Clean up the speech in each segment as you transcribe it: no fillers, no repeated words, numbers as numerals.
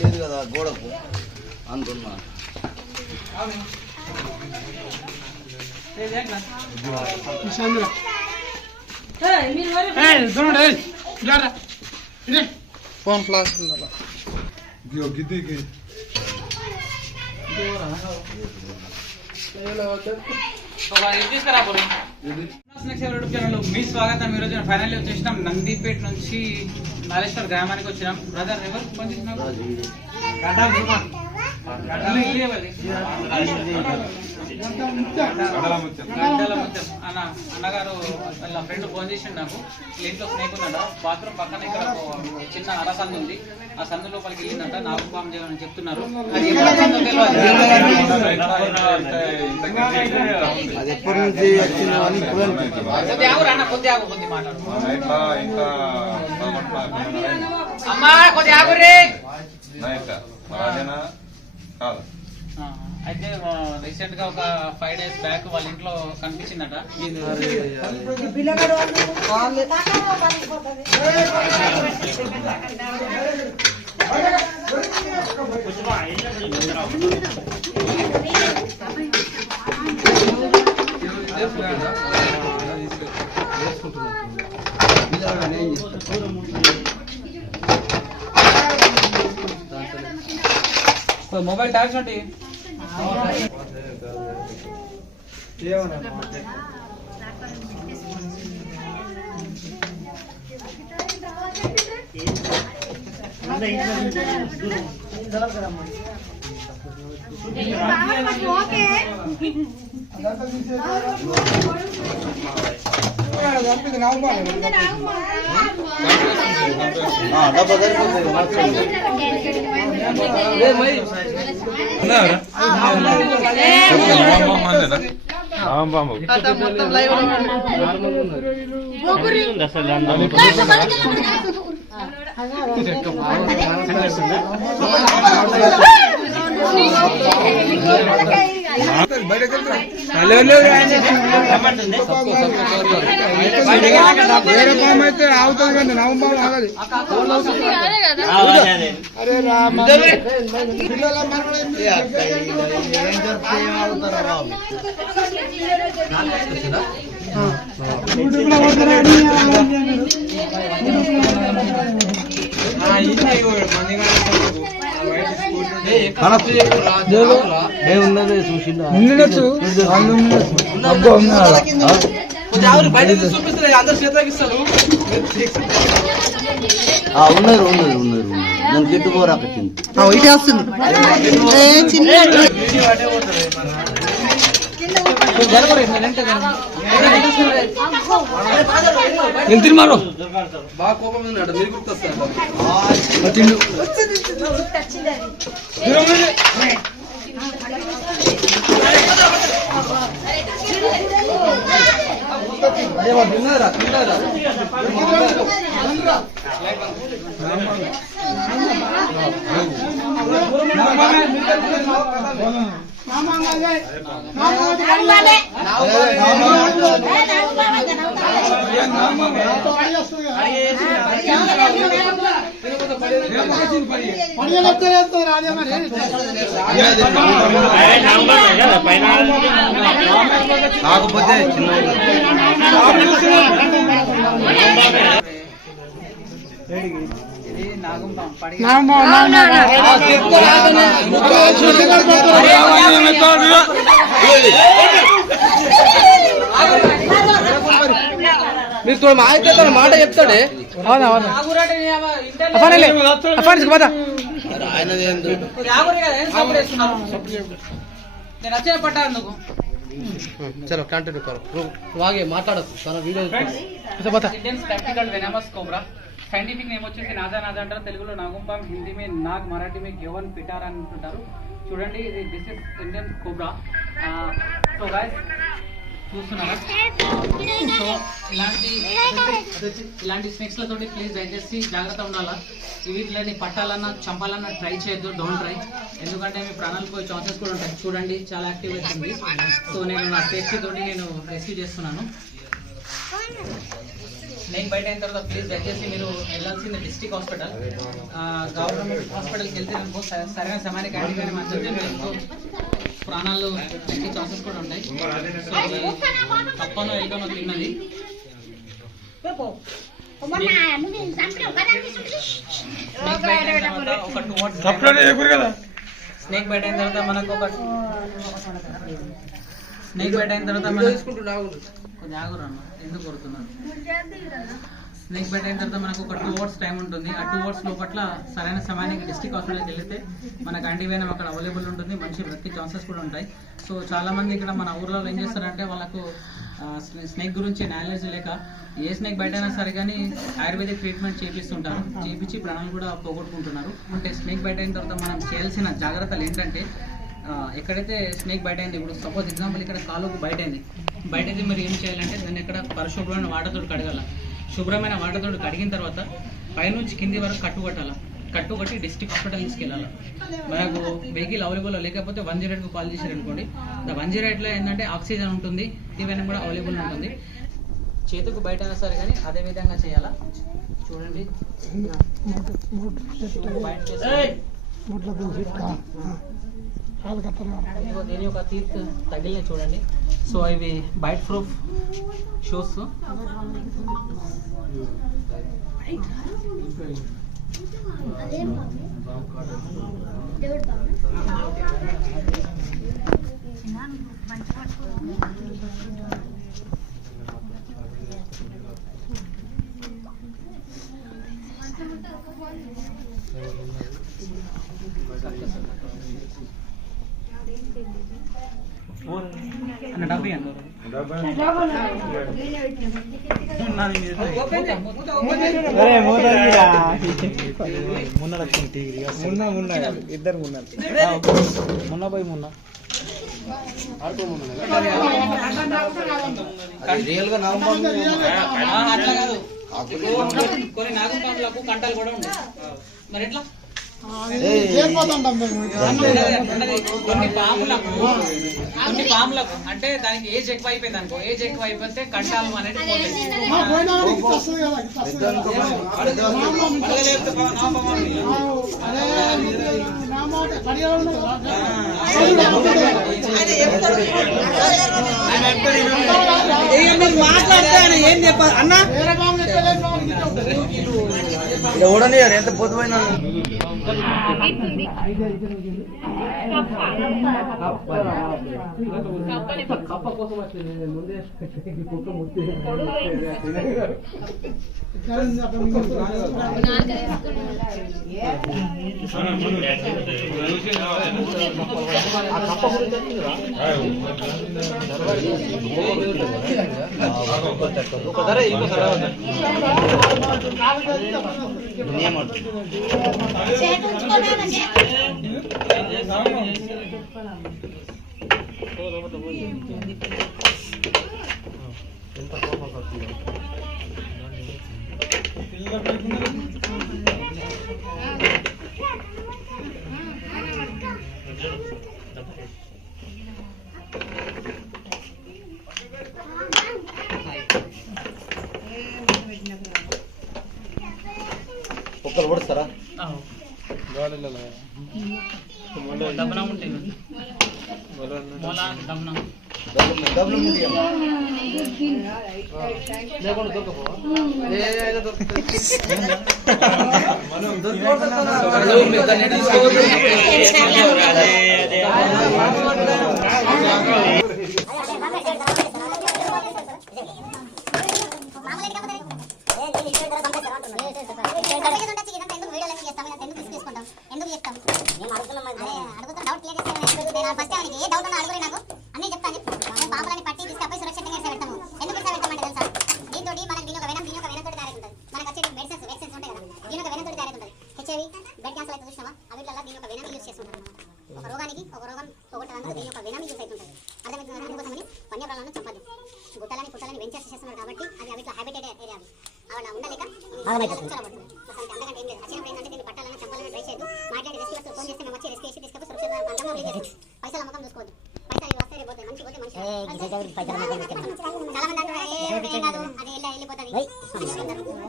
లేదు కదా గోడకు అందున్నా ఫోన్ ఫ్లాష్ మీ స్వాగతం. ఈ రోజు ఫైనల్ వచ్చేసినాం. నందిపేట నుంచి నారేశ్వర్ గ్రామానికి వచ్చినాం. బ్రదర్ ఎవరు అన్నగారు వాళ్ళ ఫ్రెండ్ ఫోన్ చేసిండు నాకు. ఇంట్లో స్నేక్ ఉందంట. బాత్రూమ్ పక్కన ఇక్కడ చిన్న అర సందు ఉంది. ఆ సందు లోపలికి వెళ్ళిందంట. నాకు ఫామ్ చేయాలని చెప్తున్నారు. అమ్మా కొద్దిగా అయితే రీసెంట్ గా ఒక 5 days బ్యాక్ వాళ్ళ ఇంట్లో కనిపించిందట. మొబైల్ ట్యాక్స్ ఉంటే ఏమున్నది చూసిండు ఉన్నారు ఉన్నారు ఉన్నారు నేను గిట్టుకోరాకొచ్చింది ఇటు వస్తుంది తిరుమారు బాగా కోపం ఉన్నాడు. మీరు గుర్తొస్తారు తిన్నారా తిన్నారా కాకపోతే మీరు మాట చెప్తాడే నేను వచ్చే పట్టా అందుకు చలో కంటిన్యూ కरो వాగే మాట్లాడకు తన video Indian spectacle venomous cobra scientific name వచ్చేసి నాదా నాదా అంటారు, తెలుగులో నాగుంపాం, హిందీ మే నాగ్, మరాఠీ మే గ్యవన్ పిటార్ అని అంటుంటారు. చూడండి ఇది this is Indian cobra. So guys చూస్తున్నారా, సో ఇలాంటి స్నేక్స్ లతోటి ప్లీజ్ దయచేసి జాగ్రత్త ఉండాలా. వీటిని పట్టాలన్నా చంపాలన్నా ట్రై చేయొద్దు, డోంట్ ట్రై, ఎందుకంటే మీ ప్రాణాలు పోయే ఛాన్సెస్ కూడా ఉంటాయి. చూడండి చాలా యాక్టివ్ అవుతుంది. సో నేను నా సేఫ్టీ తోటి నేను రెస్క్యూ చేస్తున్నాను. స్నేక్ బయట అయిన తర్వాత ప్లీజ్ దయచేసి మీరు వెళ్ళాల్సింది డిస్ట్రిక్ట్ హాస్పిటల్, గవర్నమెంట్ హాస్పిటల్కి వెళ్తే అనుకో సరైన సమయానికి యాంటీబయాటిక్ మంచిది, మీకు ప్రాణాలు తగ్గే ఛాన్సెస్ కూడా ఉంటాయి. సో తప్పనో వెళ్ళకనో తిన్నది స్నేక్ బైట్ అయిన తర్వాత మనకు ఒక స్నేక్ బైట్ అయిన తర్వాత కొంచెం ఆగురన్న, ఎందుకు కొడుతున్నారు? స్నేక్ బైట్ అయిన తర్వాత మనకు ఒక 2 hours టైం ఉంటుంది. ఆ 2 hours లోపల సరైన సమయానికి డిస్ట్రిక్ట్ హాస్పిటల్కి వెళ్తే మనకు యాంటీబయాటిక్ అక్కడ అవైలబుల్ ఉంటుంది, మంచి బ్రతికే ఛాన్సెస్ కూడా ఉంటాయి. సో చాలా మంది ఇక్కడ మన ఊర్లో ఏం చేస్తారంటే వాళ్ళకు స్నేక్ గురించి నాలెడ్జ్ లేక ఏ స్నేక్ బైట్ అయినా సరే కానీ ఆయుర్వేదిక్ ట్రీట్మెంట్ చేపిస్తుంటారు, చేపించి ప్రాణాలు కూడా పోగొట్టుకుంటున్నారు. అంటే స్నేక్ బైట్ అయిన తర్వాత మనం చేయాల్సిన జాగ్రత్తలు ఏంటంటే, ఎక్కడైతే స్నేక్ బైట్ అయింది, ఇప్పుడు సపోజ్ ఎగ్జాంపుల్ ఇక్కడ కాలుకు బయట అయింది, బయట అయితే మరి ఏం చేయాలంటే దాన్ని ఎక్కడ పరిశుభ్రమైన వాటర్తో కడగాల. శుభ్రమైన వాటర్తో కడిగిన తర్వాత పైనుంచి కింది వరకు కట్టుకట్టి డిస్ట్రిక్ట్ హాస్పిటల్ తీసుకెళ్ళాలి. మనకు వెహికల్ అవైలబుల్ లేకపోతే 108కు కాల్ చేశారు అనుకోండి, 108లో ఏంటంటే ఆక్సిజన్ ఉంటుంది, ఇవన్నీ కూడా అవైలబుల్ ఉంటుంది. చేతుకు బయట అయినా సరే కానీ అదే విధంగా చేయాలా. చూడండి దీని యొక్క తీత్ తగిలిన చూడండి. సో ఇవి బైట్ ప్రూఫ్ షూస్. అన్న డబ్బు ఇద్దరు మొన్న పోయి మొన్న అట్లా కాదు, కొన్ని నాగపాములకు కంటాలు కూడా ఉంటాయి. మరి ఎట్లా కొన్ని పాములకు అంటే దానికి ఏజ్ ఎక్కువ అయిపోయింది అనుకో, ఏజ్ ఎక్కువ అయిపోతే కంటాలు అనేది మాట్లాడతాను ఏం చెప్పాలి అన్న, ఎవడని ఎంత పొద్దుపోయినా కప్ప కోసం వచ్చింది ముందే కుక్క ముత్తి ఒక్కరు పడుస్తారా? దబ్బనం ఉంటుంది, దబ్బనం డబ్బులు లేకుండా దొరకపో మామూలు హెచ్ఐవి బ్లడ్ క్యాన్సర్ అయితే చూసినావా అవిట్లలో దీని యొక్క వెనమి యూజ్ చేస్తుంటారు. ఒక రోగం పోగొట్టడానికి దీని యొక్క వెనమి యూజ్ అవుతుంటుంది. అర్థమవుతుంది. అందుకోసమని వన్యప్రాణులను చంపదు. గుట్టలని పుట్టలని వెంచర్స్ చేస్తున్నారు కాబట్టి అది అవిట్లో హ్యాబిటెడ్ ఏరియా అవి ఉండలేక కూర్చోబడుతుంది. అంతకంటే ఏం లేదు. వచ్చినప్పుడు ఏంటంటే దీన్ని పట్టాలని చంపాలని ట్రై చేయదు. మాట్లాడి రెస్క్యూస్ ఫోన్ చేస్తే మేము వచ్చి రెస్క్యూ చేసి తీసుకొని సురక్షిత ప్రాంతంలో రిలీజ్ చేస్తాం. పైసలు అమ్మకం చూసుకోవద్దు. పైసలు వస్తే పోతే మంచి పోతే మంచి చాలా మంది అంటారు ఏం కాదు అది వెళ్ళిపోతుంది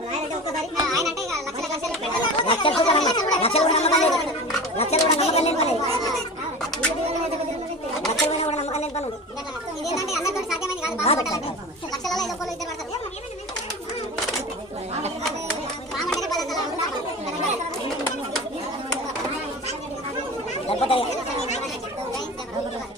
ఆయన అంటే ఇక లక్షల లక్షలు ఇదేంటంటే అందరితో సాధ్యమైంది కాదు. బాగా పట్టాలంటే లక్షలలో ఏదో ఒకళ్ళు ఇద్దరు పడతారు. బాగుంటే